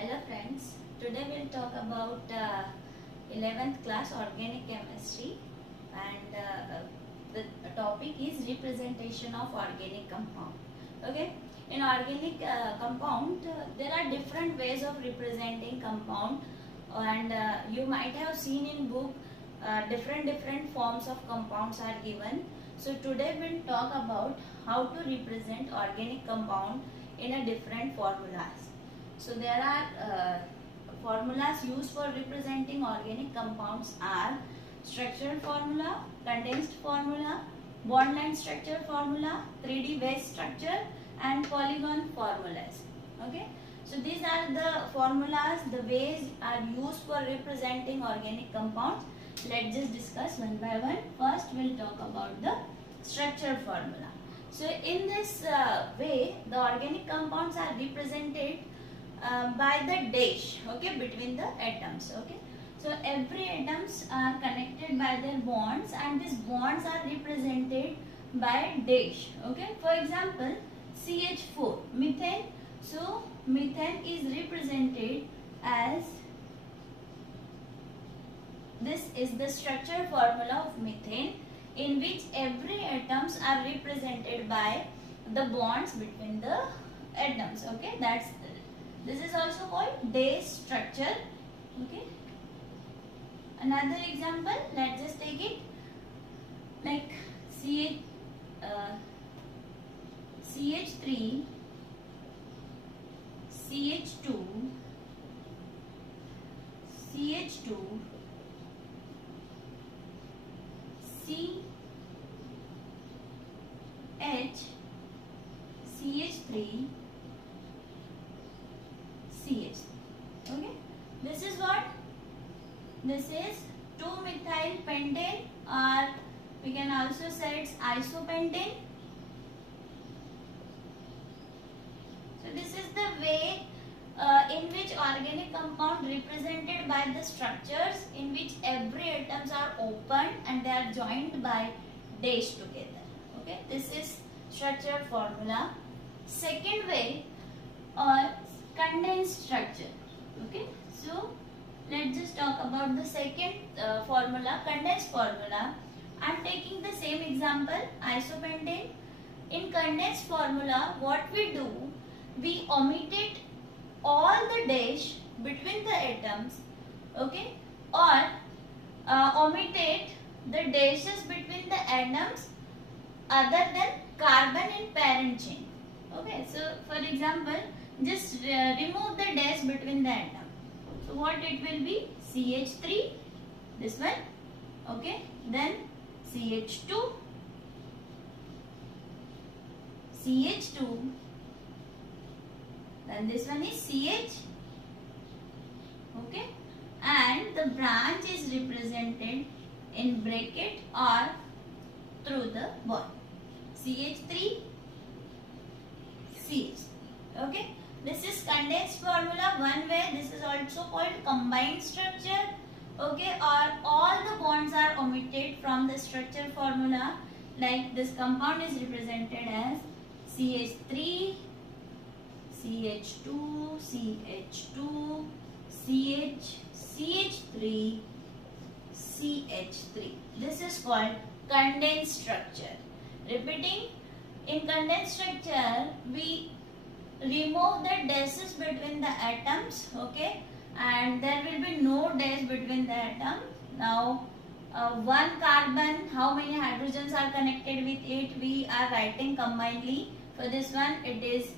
Hello friends, today we'll talk about 11th class organic chemistry and the topic is representation of organic compound. Okay, in organic compound there are different ways of representing compound and you might have seen in book different forms of compounds are given. So today we'll talk about how to represent organic compound in a different formulas. So there are formulas used for representing organic compounds are structural formula, condensed formula, bond line structure formula, 3D base structure and polygon formulas. Okay. So these are the formulas, the ways are used for representing organic compounds. Let's just discuss one by one. First we'll talk about the structural formula. So in this way the organic compounds are represented by the dash, okay, between the atoms. Okay, so every atoms are connected by their bonds and these bonds are represented by dash. Okay, for example CH4 methane. So methane is represented as, this is the structural formula of methane, in which every atoms are represented by the bonds between the atoms. Okay, this is also called dash structure. Okay, another example, let's just take it like CH3, CH2, CH2, CH, CH3, CH. Okay, this is what? This is 2-methyl pentane, or we can also say it's isopentane. So this is the way in which organic compound represented by the structures in which every atoms are opened and they are joined by dash together. Okay, this is structural formula. Second way, condensed structure. Okay, so let's just talk about the second formula, condensed formula. I am taking the same example, isopentane. In condensed formula, what we do, we omitted all the dash between the atoms, okay, or omitted the dashes between the atoms other than carbon in parent chain. Okay, so for example, just remove the dash between the atom. So what it will be? CH3, this one, okay, then CH2, CH2, then this one is CH, okay, and the branch is represented in bracket or through the bond. CH3, CH, okay. This is condensed formula one way. This is also called combined structure. Okay, or all the bonds are omitted from the structure formula. Like this compound is represented as CH3, CH2, CH2, CH, CH3, CH3. This is called condensed structure. Repeating, in condensed structure we remove the dashes between the atoms, okay, and there will be no dash between the atom. Now one carbon, how many hydrogens are connected with it, we are writing combinedly. For this one it is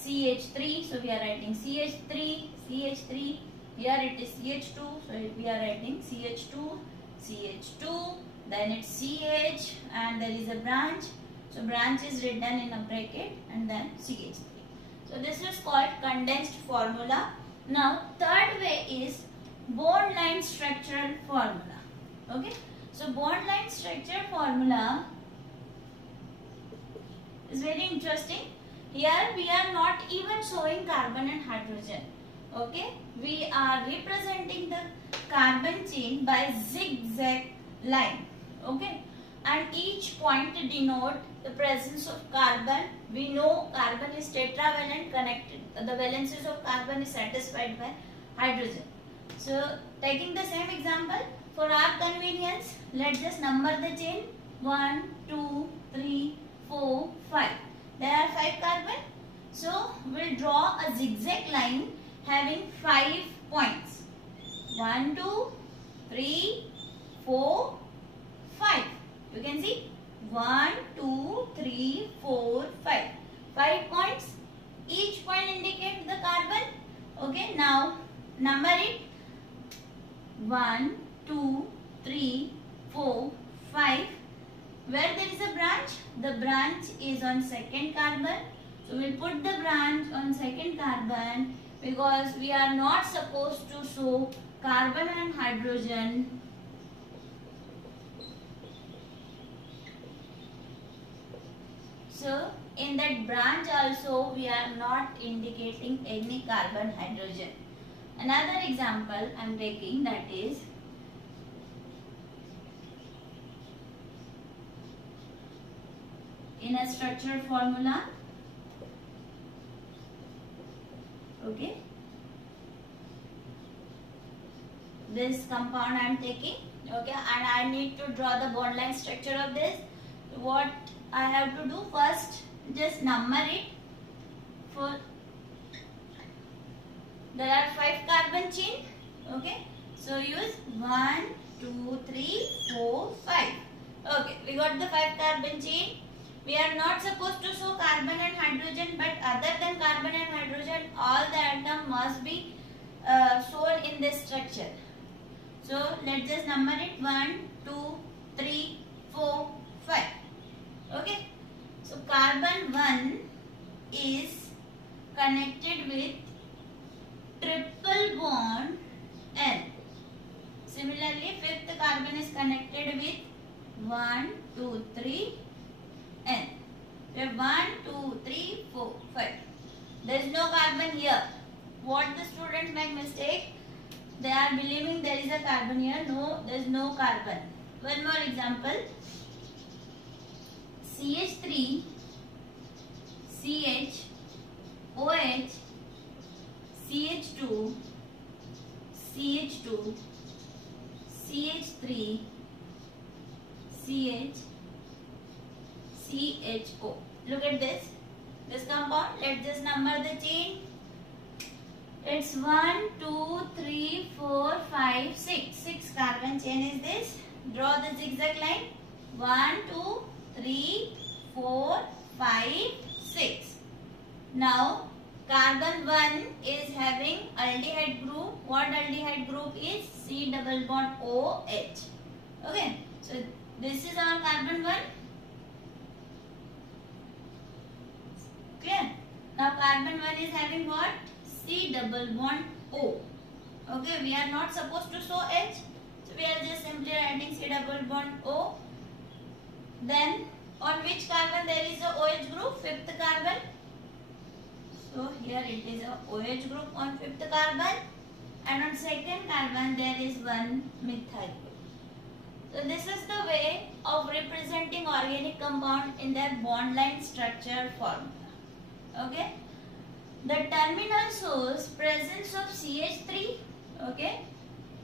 CH3, so we are writing CH3, CH3. Here it is CH2, so we are writing CH2, CH2, then it's CH and there is a branch, so branch is written in a bracket and then CH3. So this is called condensed formula. Now third way is bond line structural formula. Okay, so bond line structure formula is very interesting. Here we are not even showing carbon and hydrogen. Okay, we are representing the carbon chain by zigzag line. Okay, and each point denote the presence of carbon We know carbon is tetravalent connected. The valencies of carbon is satisfied by hydrogen. So taking the same example, for our convenience, let's just number the chain. 1, 2, 3, 4, 5. There are 5 carbon. So we'll draw a zigzag line having 5 points. 1, 2, 3, 4, 5. You can see 1, 2, 3, 4, 5. 5 points. Each point indicates the carbon. Okay, now number it. 1, 2, 3, 4, 5. Where there is a branch? The branch is on second carbon. So we'll put the branch on second carbon because we are not supposed to show carbon and hydrogen. So in that branch also we are not indicating any carbon hydrogen. Another example I am taking, that is in a structured formula. Okay, this compound I am taking. Okay, and I need to draw the bond line structure of this. What I have to do first, just number it. For there are 5 carbon chain. Okay, so use 1, 2, 3, 4, 5. Okay, we got the 5 carbon chain. We are not supposed to show carbon and hydrogen, but other than carbon and hydrogen, all the atom must be shown in this structure. So let's just number it. 1, 2, 3, 4, 5. Okay. So carbon 1 is connected with triple bond N. Similarly, 5th carbon is connected with 1, 2, 3, N. We have 1, 2, 3, 4, 5. There is no carbon here. What the students make mistake? They are believing there is a carbon here. No, there is no carbon. One more example. CH3, CH, OH, CH2, CH2, CH3, CH, CHO. Look at this compound. Let's just number the chain. It's 1, 2, 3, 4, 5, 6. 6 carbon chain is this. Draw the zigzag line. 1, 2, 3, 4, 5, 6. Now carbon 1 is having aldehyde group. What aldehyde group is? C double bond OH. Okay. So this is our carbon 1. Clear? Now carbon 1 is having what? C double bond O. Okay, we are not supposed to show H. So we are just simply writing C double bond O. Then on which carbon there is a OH group? 5th carbon. So here it is a OH group on 5th carbon. And on 2nd carbon there is one methyl group. So this is the way of representing organic compound in their bond line structure formula. Okay. The terminal shows presence of CH3. Okay.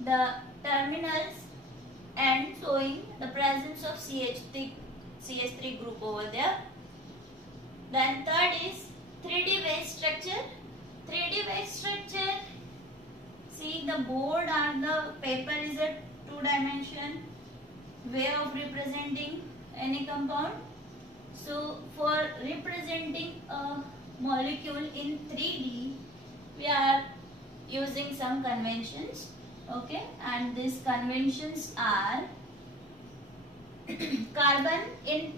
The terminals and showing the presence of CH3 group over there. Then third is 3D base structure. 3D base structure. See, the board or the paper is a 2-dimension way of representing any compound. So for representing a molecule in 3D, we are using some conventions. Okay, and these conventions are carbon. In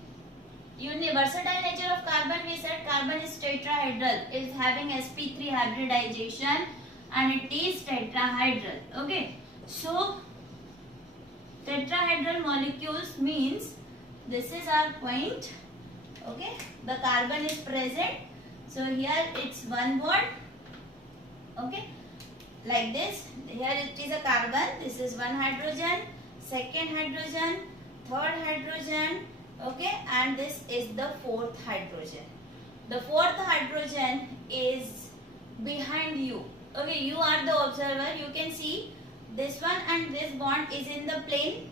versatile nature of carbon, we said carbon is tetrahedral, is having sp3 hybridization and it is tetrahedral. Okay, so tetrahedral molecules means this is our point. Okay, the carbon is present. So here it's one bond. Okay, like this. Here it is a carbon. This is one hydrogen, second hydrogen, third hydrogen. Okay, and this is the 4th hydrogen. the fourth hydrogen is behind you. Okay, you are the observer. You can see this one and this bond is in the plane.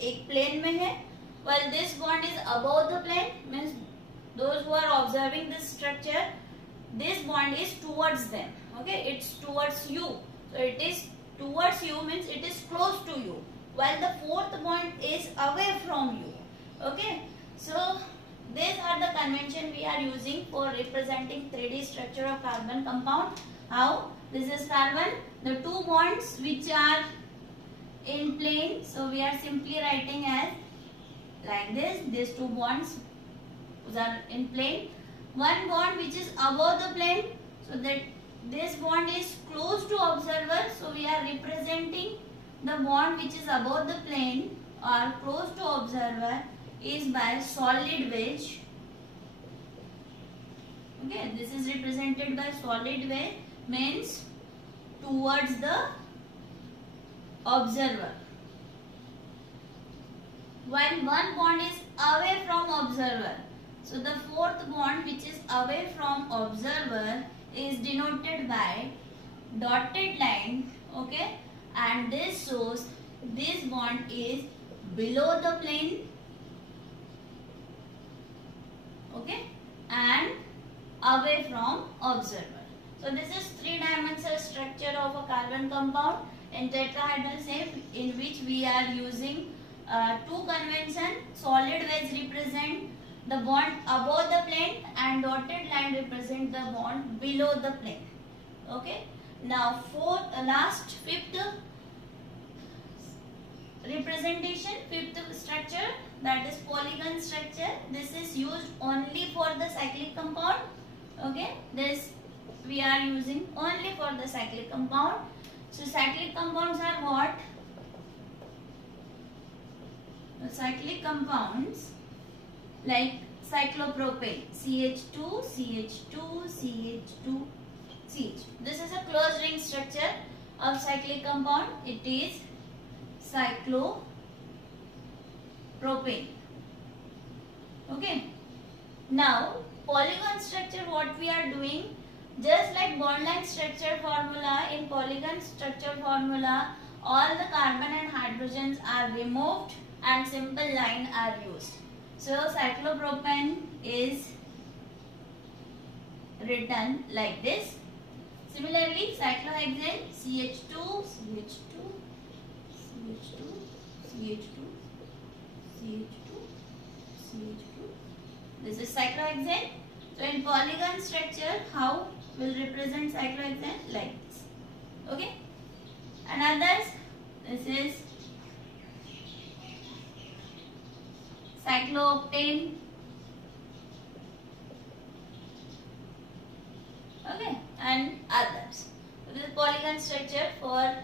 एक plane में है. While this bond is above the plane, means those who are observing this structure, this bond is towards them. Okay, it's towards you. So it is towards you means it is close to you. While the fourth bond is away from you. Okay, so these are the convention we are using for representing 3D structure of carbon compound. How? This is carbon. The two bonds which are in plane, so we are simply writing as like this. These two bonds are in plane. One bond which is above the plane, so that this bond is close to observer, so we are representing the bond which is above the plane or close to observer is by solid wedge. Okay, this is represented by solid wedge, means towards the observer. While one bond is away from observer, so the fourth bond which is away from observer is denoted by dotted line. Okay, and this shows this bond is below the plane. Okay, and away from observer. So this is three-dimensional structure of a carbon compound in tetrahedral shape, in which we are using two convention. Solid wedge represent the bond above the plane and dotted line represent the bond below the plane. Okay. Now fifth representation, fifth structure, that is polygon structure. This is used only for the cyclic compound. Okay, this we are using only for the cyclic compound. So cyclic compounds are what? The cyclic compounds like cyclopropane, CH2, CH2, CH2, CH. This is a closed ring structure of cyclic compound. It is cyclopropane. Okay. Now polygon structure, what we are doing, just like bond line structure formula, in polygon structure formula all the carbon and hydrogens are removed and simple line are used. So cyclopropane is written like this. Similarly cyclohexane, CH2, CH2, CH2, CH2, CH2, CH2. This is cyclohexane. So in polygon structure, how will represent cyclohexane? Like this. Okay. And others, this is cyclooctane. Okay, and others. So this is polygon structure for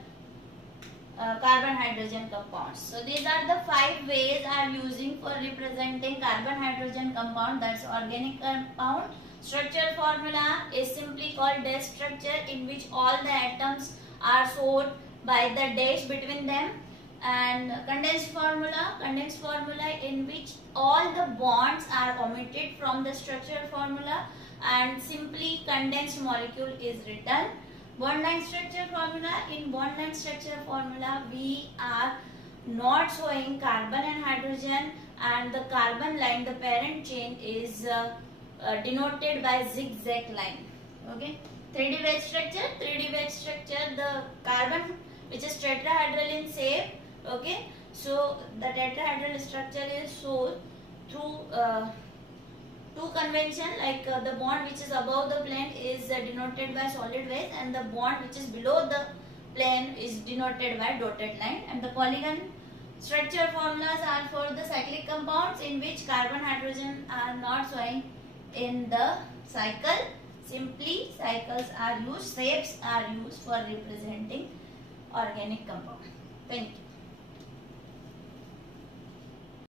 carbon hydrogen compounds. So these are the 5 ways I am using for representing carbon hydrogen compound, that's organic compound. Structure formula is simply called dash structure, in which all the atoms are shown by the dash between them. And condensed formula in which all the bonds are omitted from the structure formula and simply condensed molecule is written. Bond line structure formula, in bond line structure formula we are not showing carbon and hydrogen, and the carbon line, the parent chain, is denoted by zigzag line. Okay. 3D wedge structure, the carbon which is tetrahedral in shape. Okay, so the tetrahedral structure is shown through two convention, like the bond which is above the plane is denoted by solid wedge, and the bond which is below the plane is denoted by dotted line. And the polygon structure formulas are for the cyclic compounds, in which carbon hydrogen are not showing in the cycle. Simply cycles are used, shapes are used for representing organic compound. Thank you.